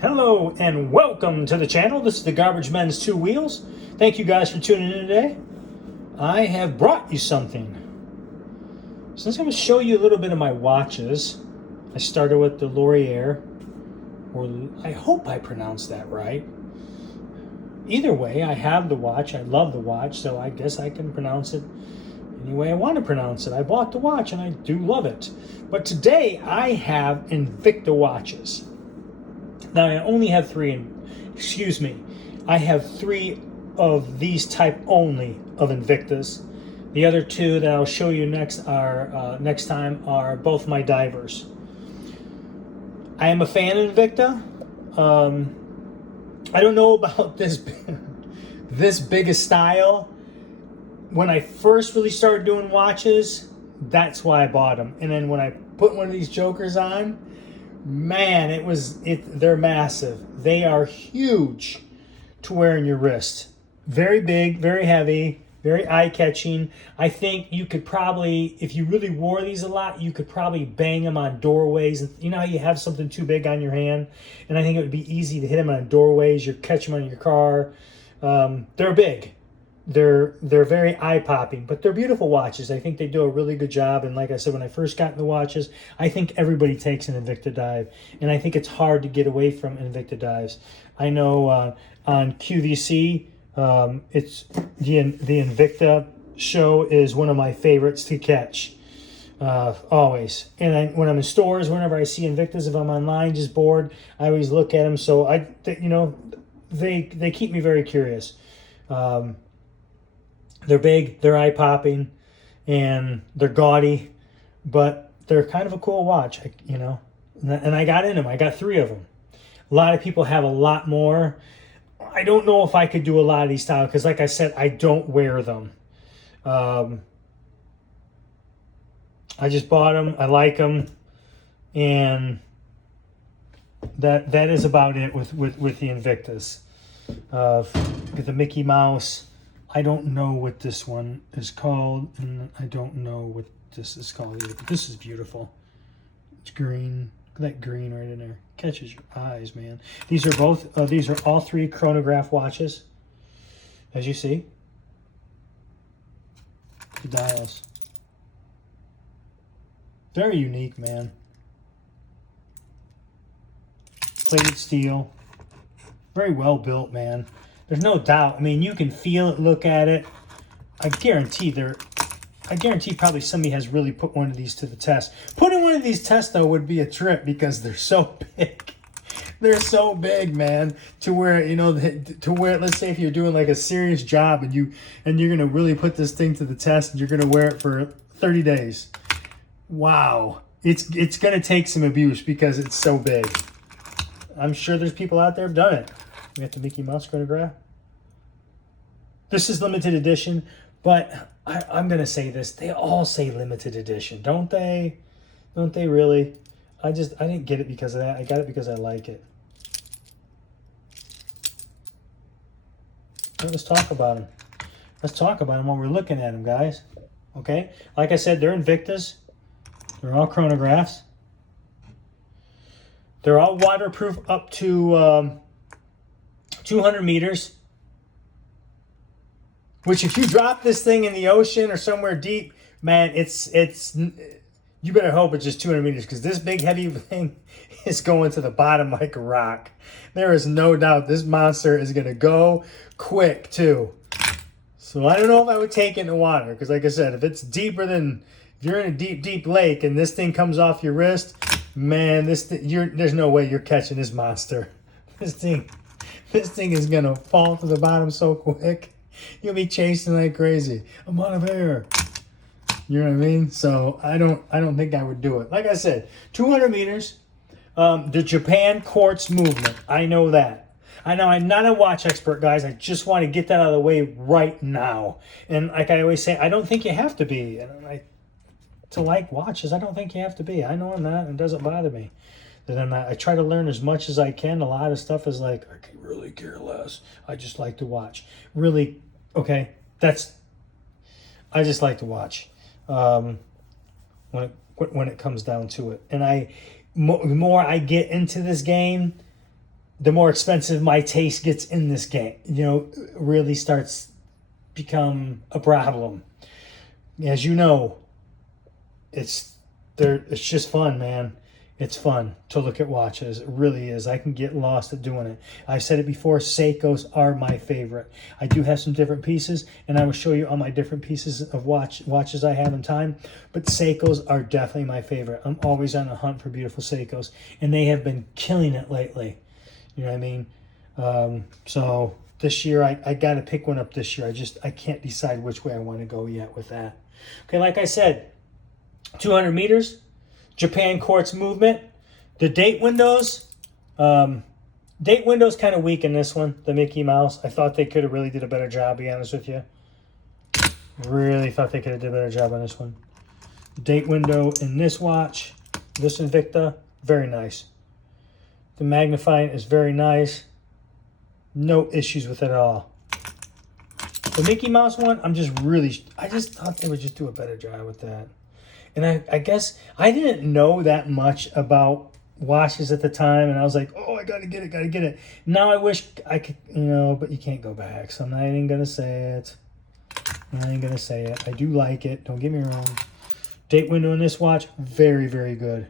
Hello and welcome to the channel. This is the Garbage Men's Two Wheels. Thank you guys for tuning in today. I have brought you something. So I'm going to show you a little bit of my watches. I started with the Laurier, or I hope I pronounced that right. Either way, I have the watch. I love the watch, so I guess I can pronounce it any way I want to pronounce it. I bought the watch and I do love it. But today I have Invicta watches. Now I only have three, I have three of these type only of Invictas. The other two that I'll show you next time are both my divers. I am a fan of Invicta. I don't know about this this big a style. When I first really started doing watches, that's why I bought them. And then when I put one of these jokers on, man, they're massive. They are huge to wear in your wrist. Very big, very heavy, very eye-catching. I think you could probably, if you really wore these a lot, you could probably bang them on doorways. You know how you have something too big on your hand? And I think it would be easy to hit them on doorways. You catch them on your car. They're big. They're very eye-popping, but they're beautiful watches. I think they do a really good job. And like I said, when I first got into watches, I think everybody takes an Invicta dive. And I think it's hard to get away from Invicta dives. I know on QVC, it's the Invicta show is one of my favorites to catch. Always. And when I'm in stores, whenever I see Invictas, if I'm online just bored, I always look at them. So they keep me very curious. They're big, they're eye-popping, and they're gaudy, but they're kind of a cool watch, And I got in them. I got three of them. A lot of people have a lot more. I don't know if I could do a lot of these styles because, like I said, I don't wear them. I just bought them. I like them, and that is about it with the Invictus. With the Mickey Mouse. I don't know what this one is called, and I don't know what this is called either, but this is beautiful. It's green. Look at that green right in there. Catches your eyes, man. These are all three chronograph watches, as you see. The dials. Very unique, man. Plated steel. Very well built, man. There's no doubt. I mean, you can feel it, look at it. I guarantee probably somebody has really put one of these to the test. Putting one of these tests, though, would be a trip because they're so big. They're so big, man, to where, let's say if you're doing like a serious job and you're going to really put this thing to the test and you're going to wear it for 30 days. Wow. It's going to take some abuse because it's so big. I'm sure there's people out there who've done it. We have the Mickey Mouse chronograph. This is limited edition, but I'm going to say this. They all say limited edition, don't they? Don't they really? I didn't get it because of that. I got it because I like it. Let's talk about them. Let's talk about them while we're looking at them, guys. Okay? Like I said, they're Invictas. They're all chronographs. They're all waterproof up to 200 meters. Which, if you drop this thing in the ocean or somewhere deep, man, you better hope it's just 200 meters because this big heavy thing is going to the bottom like a rock. There is no doubt this monster is going to go quick too. So I don't know if I would take it in the water because, like I said, if you're in a deep, deep lake and this thing comes off your wrist, man, there's no way you're catching this monster. This thing is going to fall to the bottom so quick. You'll be chasing like crazy. I'm out of air. You know what I mean? So I don't think I would do it. Like I said, 200 meters. The Japan quartz movement. I know that. I know I'm not a watch expert, guys. I just want to get that out of the way right now. And like I always say, I don't think you have to be. To like watches, I don't think you have to be. I know I'm not. It doesn't bother me. Then I try to learn as much as I can. A lot of stuff is like, I can really care less. I just like to watch. Really, okay, I just like to watch when it comes down to it. And the more I get into this game, the more expensive my taste gets in this game, really starts become a problem. As you know, it's there. It's just fun, man. It's fun to look at watches. It really is. I can get lost at doing it. I've said it before, Seikos are my favorite. I do have some different pieces, and I will show you all my different pieces of watches I have in time. But Seikos are definitely my favorite. I'm always on the hunt for beautiful Seikos, and they have been killing it lately. You know what I mean? So this year, I got to pick one up this year. I can't decide which way I want to go yet with that. Okay, like I said, 200 meters. Japan quartz movement. The date windows kind of weak in this one, the Mickey Mouse. I thought they could have really did a better job, to be honest with you. Really thought they could have did a better job on this one. Date window in this watch, this Invicta, very nice. The magnifying is very nice. No issues with it at all. The Mickey Mouse one, I just thought they would just do a better job with that. And I guess I didn't know that much about watches at the time, and I was like, oh, I gotta get it. Now I wish I could, but you can't go back, so I'm not even gonna say it. I do like it, don't get me wrong. Date window in this watch, very, very good.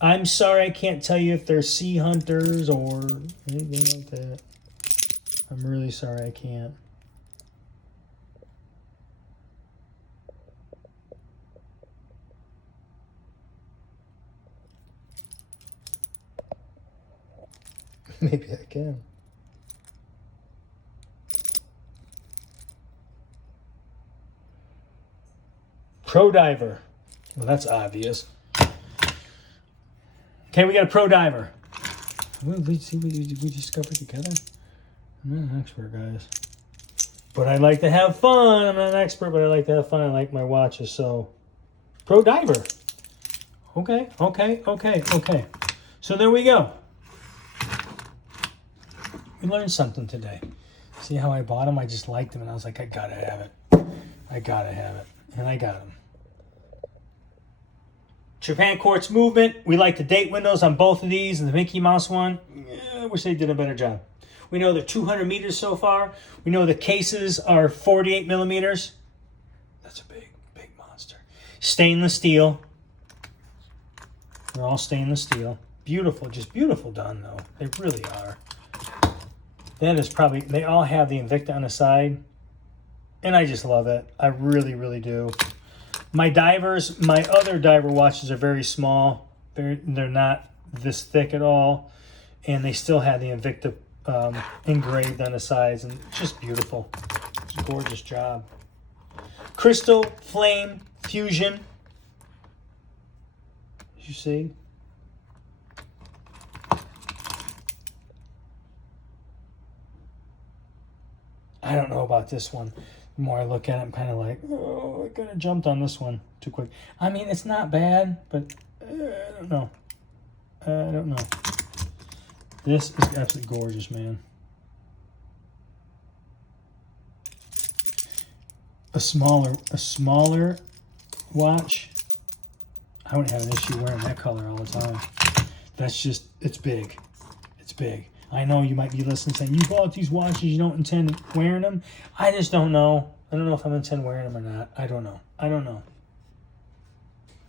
I'm sorry I can't tell you if they're sea hunters or anything like that. I'm really sorry I can't. Maybe I can. Pro diver. Well, that's obvious. Okay, we got a pro diver. We discovered together. I'm not an expert, guys. But I like to have fun. I'm not an expert, but I like to have fun. I like my watches, so. Pro diver. Okay. So there we go. We learned something today. See how I bought them? I just liked them, and I was like, I gotta have it. And I got them. Japan quartz movement. We like the date windows on both of these, and the Mickey Mouse one. I wish they did a better job. We know they're 200 meters so far. We know the cases are 48 millimeters. That's a big monster. Stainless steel. They're all stainless steel. Beautiful, just beautiful done, though. They really are. That is probably, they all have the Invicta on the side. And I just love it. I really, really do. My other diver watches are very small. They're not this thick at all. And they still have the Invicta engraved on the sides. And just beautiful. It's a gorgeous job. Crystal Flame Fusion. You see? I don't know about this one. The more I look at it, I'm kind of like, oh, I could have jumped on this one too quick. I mean, it's not bad, but I don't know. This is absolutely gorgeous, man. A smaller watch. I wouldn't have an issue wearing that color all the time. That's just, it's big. It's big. I know you might be listening saying, you bought these watches, you don't intend wearing them. I just don't know. I don't know if I'm intend wearing them or not. I don't know.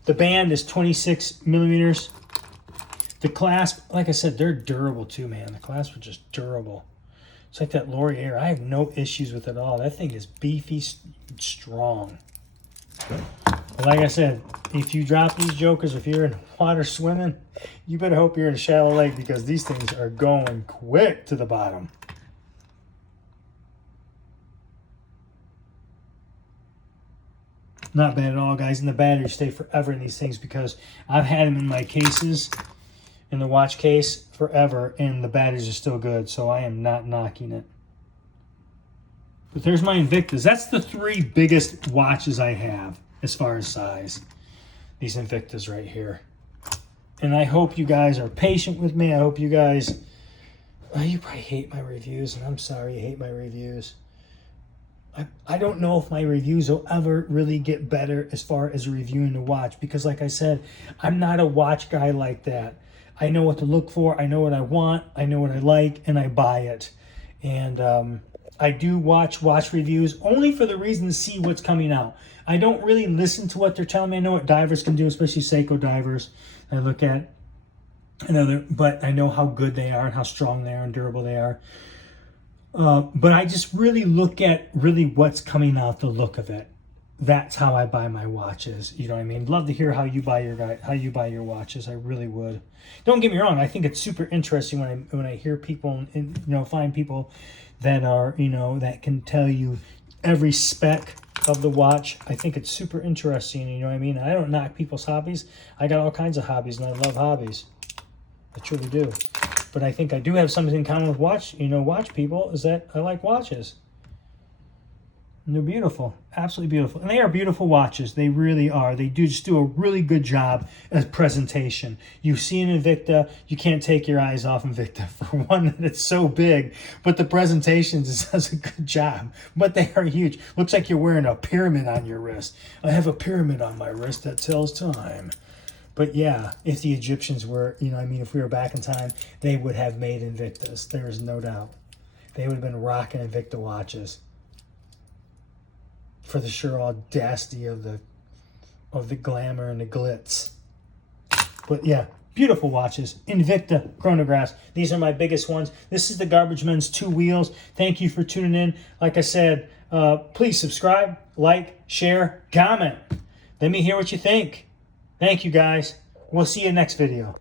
The band is 26 millimeters. The clasp, like I said, they're durable too, man. The clasps are just durable. It's like that Laurier. I have no issues with it at all. That thing is beefy, strong. But like I said, if you drop these jokers, if you're in water swimming, you better hope you're in a shallow lake because these things are going quick to the bottom. Not bad at all, guys. And the batteries stay forever in these things because I've had them in my cases, in the watch case, forever, and the batteries are still good, so I am not knocking it. But there's my Invictas. That's the 3 biggest watches I have as far as size. These Invictas right here. And I hope you guys are patient with me. I hope you guys... you probably hate my reviews, and I'm sorry you hate my reviews. I don't know if my reviews will ever really get better as far as reviewing the watch because, like I said, I'm not a watch guy like that. I know what to look for. I know what I want. I know what I like, and I buy it. And I do watch reviews only for the reason to see what's coming out. I don't really listen to what they're telling me. I know what divers can do, especially Seiko divers. I look at another, but I know how good they are and how strong they are and durable they are. But I just really look at really what's coming out, the look of it. That's how I buy my watches. You know what I mean? Love to hear how you buy your watches. I really would. Don't get me wrong. I think it's super interesting when I hear people and find people that are that can tell you every spec of the watch. I think it's super interesting. You know what I mean? I don't knock people's hobbies. I got all kinds of hobbies, and I love hobbies. I truly do. But I think I do have something in common with watch people, is that I like watches. And they're beautiful, absolutely beautiful. And they are beautiful watches. They really are. They just do a really good job as presentation. You see an Invicta, you can't take your eyes off Invicta. For one, it's so big, but the presentation just does a good job. But they are huge. Looks like you're wearing a pyramid on your wrist. I have a pyramid on my wrist that tells time. But yeah, if the Egyptians were, if we were back in time, they would have made Invictas. There is no doubt. They would have been rocking Invicta watches. For the sheer audacity of the glamour and the glitz. But yeah, beautiful watches. Invicta chronographs. These are my biggest ones. This is the Garbage Men's 2 wheels. Thank you for tuning in. Like I said, please subscribe, like, share, comment. Let me hear what you think. Thank you, guys. We'll see you next video.